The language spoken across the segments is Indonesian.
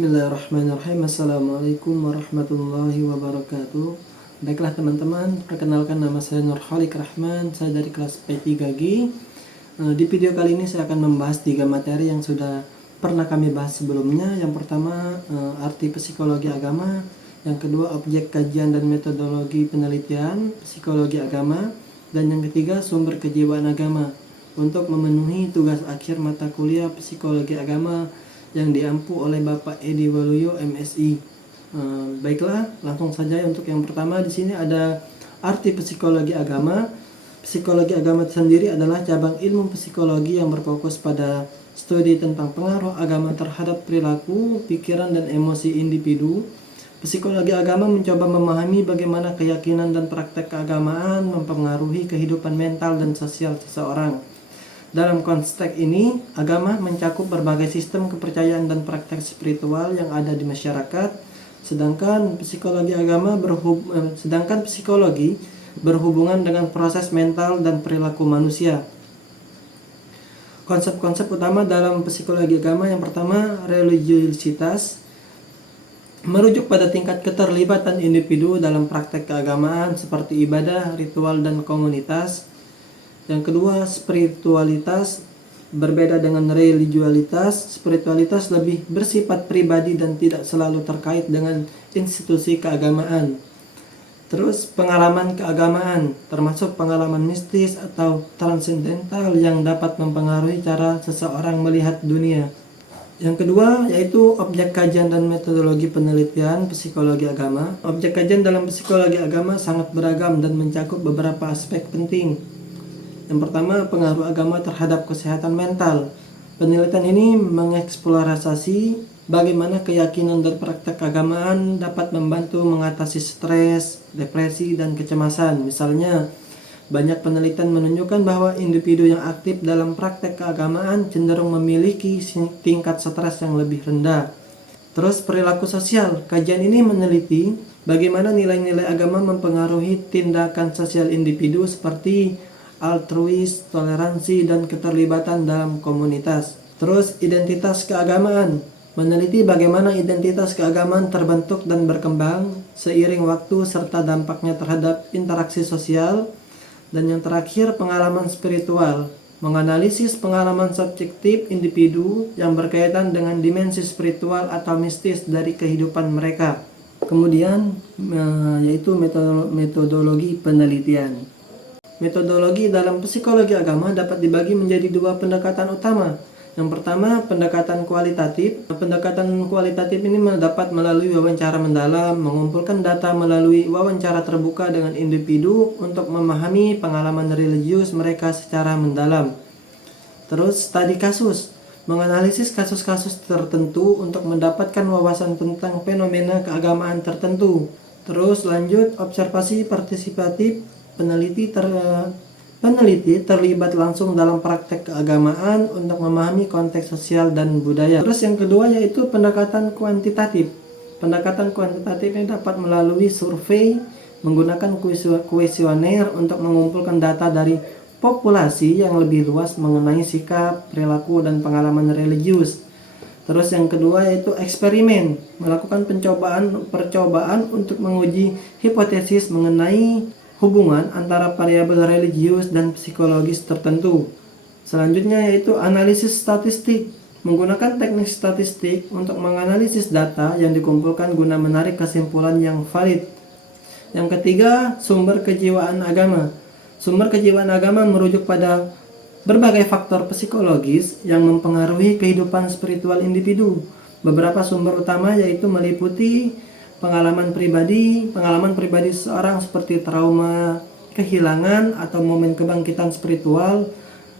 Bismillahirrahmanirrahim. Assalamualaikum warahmatullahi wabarakatuh. Baiklah teman-teman, perkenalkan nama saya Nurholik Rahman, saya dari kelas P3G. Di video kali ini saya akan membahas 3 materi yang sudah pernah kami bahas sebelumnya. Yang pertama, arti psikologi agama. Yang kedua, objek kajian dan metodologi penelitian psikologi agama. Dan yang ketiga, sumber kejiwaan agama, untuk memenuhi tugas akhir mata kuliah psikologi agama yang diampu oleh Bapak Edi Waluyo MSI. Baiklah, langsung saja untuk yang pertama di sini ada arti psikologi agama. Psikologi agama sendiri adalah cabang ilmu psikologi yang berfokus pada studi tentang pengaruh agama terhadap perilaku, pikiran, dan emosi individu. Psikologi agama mencoba memahami bagaimana keyakinan dan praktek keagamaan mempengaruhi kehidupan mental dan sosial seseorang. Dalam konteks ini, agama mencakup berbagai sistem kepercayaan dan praktek spiritual yang ada di masyarakat, sedangkan psikologi berhubungan dengan proses mental dan perilaku manusia. Konsep-konsep utama dalam psikologi agama, yang pertama, religiusitas, merujuk pada tingkat keterlibatan individu dalam praktek keagamaan seperti ibadah, ritual, dan komunitas. Yang kedua, spiritualitas. Berbeda dengan religiusitas, spiritualitas lebih bersifat pribadi dan tidak selalu terkait dengan institusi keagamaan. Terus, pengalaman keagamaan, termasuk pengalaman mistis atau transendental yang dapat mempengaruhi cara seseorang melihat dunia. Yang kedua, yaitu objek kajian dan metodologi penelitian psikologi agama. Objek kajian dalam psikologi agama sangat beragam dan mencakup beberapa aspek penting. Yang pertama, pengaruh agama terhadap kesehatan mental. Penelitian ini mengeksplorasi bagaimana keyakinan dan praktek keagamaan dapat membantu mengatasi stres, depresi, dan kecemasan. Misalnya, banyak penelitian menunjukkan bahwa individu yang aktif dalam praktek keagamaan cenderung memiliki tingkat stres yang lebih rendah. Terus, perilaku sosial. Kajian ini meneliti bagaimana nilai-nilai agama mempengaruhi tindakan sosial individu seperti altruis, toleransi, dan keterlibatan dalam komunitas. Terus, identitas keagamaan. Meneliti bagaimana identitas keagamaan terbentuk dan berkembang seiring waktu serta dampaknya terhadap interaksi sosial. Dan yang terakhir, pengalaman spiritual. Menganalisis pengalaman subjektif individu yang berkaitan dengan dimensi spiritual atau mistis dari kehidupan mereka. Kemudian, yaitu metodologi penelitian. Metodologi dalam psikologi agama dapat dibagi menjadi 2 pendekatan utama. Yang pertama, pendekatan kualitatif. Pendekatan kualitatif ini dapat melalui wawancara mendalam, mengumpulkan data melalui wawancara terbuka dengan individu untuk memahami pengalaman religius mereka secara mendalam. Terus, studi kasus. Menganalisis kasus-kasus tertentu untuk mendapatkan wawasan tentang fenomena keagamaan tertentu. Terus lanjut, observasi partisipatif. Peneliti terlibat langsung dalam praktek keagamaan untuk memahami konteks sosial dan budaya. Terus yang kedua, yaitu pendekatan kuantitatif. Pendekatan kuantitatif ini dapat melalui survei, menggunakan kuesioner untuk mengumpulkan data dari populasi yang lebih luas mengenai sikap, perilaku, dan pengalaman religius. Terus yang kedua, yaitu eksperimen, melakukan percobaan untuk menguji hipotesis mengenai hubungan antara variabel religius dan psikologis tertentu. Selanjutnya, yaitu analisis statistik. Menggunakan teknik statistik untuk menganalisis data yang dikumpulkan guna menarik kesimpulan yang valid. Yang ketiga, sumber kejiwaan agama. Sumber kejiwaan agama merujuk pada berbagai faktor psikologis yang mempengaruhi kehidupan spiritual individu. Beberapa sumber utama yaitu meliputi pengalaman pribadi seseorang seperti trauma, kehilangan, atau momen kebangkitan spiritual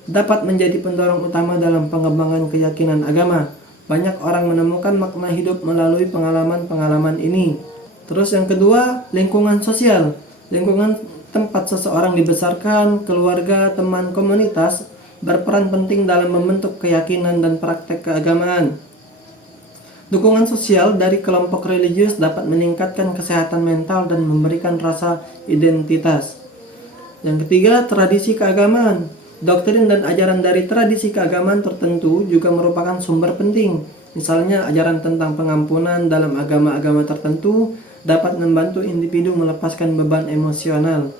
dapat menjadi pendorong utama dalam pengembangan keyakinan agama. Banyak orang menemukan makna hidup melalui pengalaman-pengalaman ini. Terus yang kedua, lingkungan sosial. Lingkungan tempat seseorang dibesarkan, keluarga, teman, komunitas berperan penting dalam membentuk keyakinan dan praktek keagamaan. Dukungan sosial dari kelompok religius dapat meningkatkan kesehatan mental dan memberikan rasa identitas. Yang ketiga, tradisi keagamaan. Doktrin dan ajaran dari tradisi keagamaan tertentu juga merupakan sumber penting. Misalnya, ajaran tentang pengampunan dalam agama-agama tertentu dapat membantu individu melepaskan beban emosional.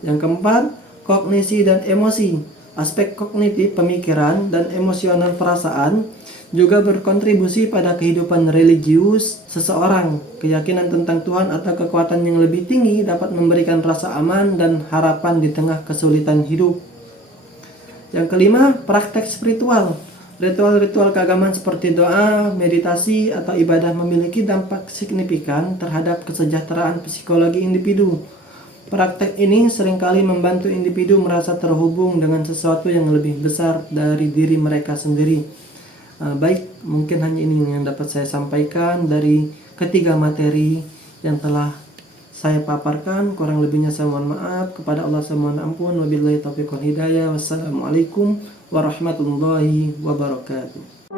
Yang keempat, kognisi dan emosi. Aspek kognitif pemikiran dan emosional perasaan juga berkontribusi pada kehidupan religius seseorang. Keyakinan tentang Tuhan atau kekuatan yang lebih tinggi dapat memberikan rasa aman dan harapan di tengah kesulitan hidup. Yang kelima, praktek spiritual. Ritual-ritual keagamaan seperti doa, meditasi, atau ibadah memiliki dampak signifikan terhadap kesejahteraan psikologi individu. Praktek ini seringkali membantu individu merasa terhubung dengan sesuatu yang lebih besar dari diri mereka sendiri. Baik, mungkin hanya ini yang dapat saya sampaikan dari ketiga materi yang telah saya paparkan. Kurang lebihnya saya mohon maaf. Kepada Allah saya mohon ampun. Wabillahi taufiq wal hidayah. Wassalamualaikum warahmatullahi wabarakatuh.